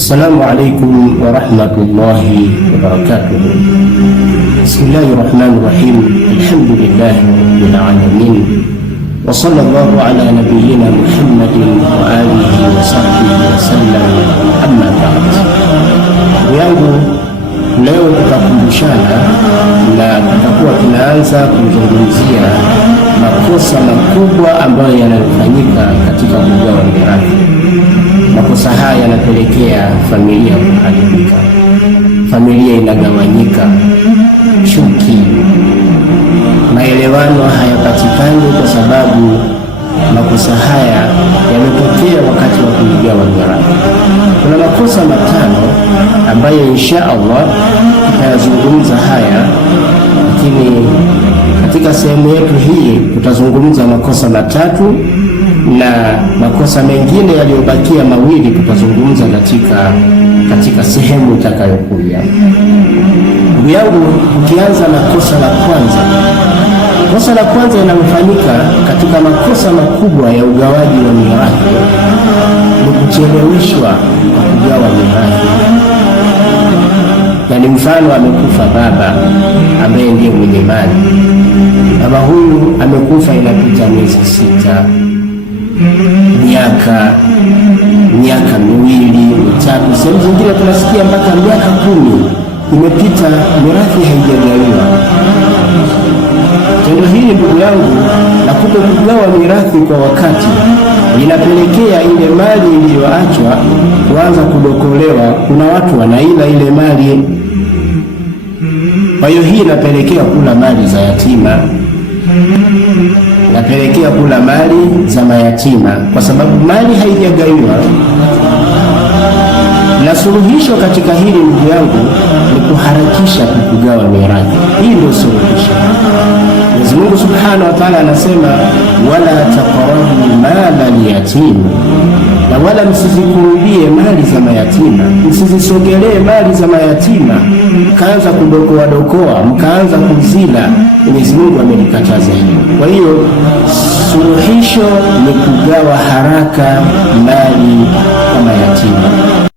Assalamu alaikum warahmatullahi wabarakatuh. Bismillahirrahmanirrahim. Alhamdulillahi rabbil alamin. Wa sallallahu ala nabiyyina Muhammadin wa alihi wa sahbihi wa sallam. Amma ba'd. Yangu leo tutakumbushana na tutakuwa tunaanza kuzungumzia makosa makubwa ambayo yanayofanyika katika kugawa mirathi. Makosa haya yanapelekea familia kuharibika, familia inagawanyika, chuki, maelewano hayapatikani kwa sababu makosa haya yametokea wakati wa kugawa mirathi. Kuna makosa matano ambayo insha Allah tutayazungumza haya, lakini katika sehemu yetu hii tutazungumza makosa matatu na makosa mengine yaliyobakia mawili tutazungumza katika sehemu itakayokuja. Ndugu yangu, ukianza na kosa la kwanza, kosa la kwanza linalofanyika katika makosa makubwa ya ugawaji wa mirathi ni kucheleweshwa kwa kugawa mirathi. Yani mfano, amekufa baba ambaye ndiye mwenye mali. Baba huyu amekufa, inapita miezi 6, miaka miwili mitatu, sehemu zingine tunasikia mpaka miaka 10 imepita, mirathi haijagawiwa. Tendo hili ndugu yangu la kutokugawa mirathi kwa wakati linapelekea ile mali iliyoachwa kuanza kudokolewa. Kuna watu wanaila ile mali, kwa hiyo hii inapelekea kula mali za yatima, inapelekea kula mali za mayatima kwa sababu mali haijagawiwa. Na suluhisho katika hili ndugu yangu ni kuharakisha kugawa mirathi. Hii ndio suluhisho. Mwenyezi Mungu Subhanahu wa Ta'ala anasema, wala taqrabu mala al-yatim, na wala msizikurubie mali za mayatima, msizisogelee mali za mayatima mkaanza kudokoa mkaanza kuzila. Mwenyezi Mungu amelikataza hilo. Kwa hiyo suluhisho ni kugawa haraka mali za mayatima.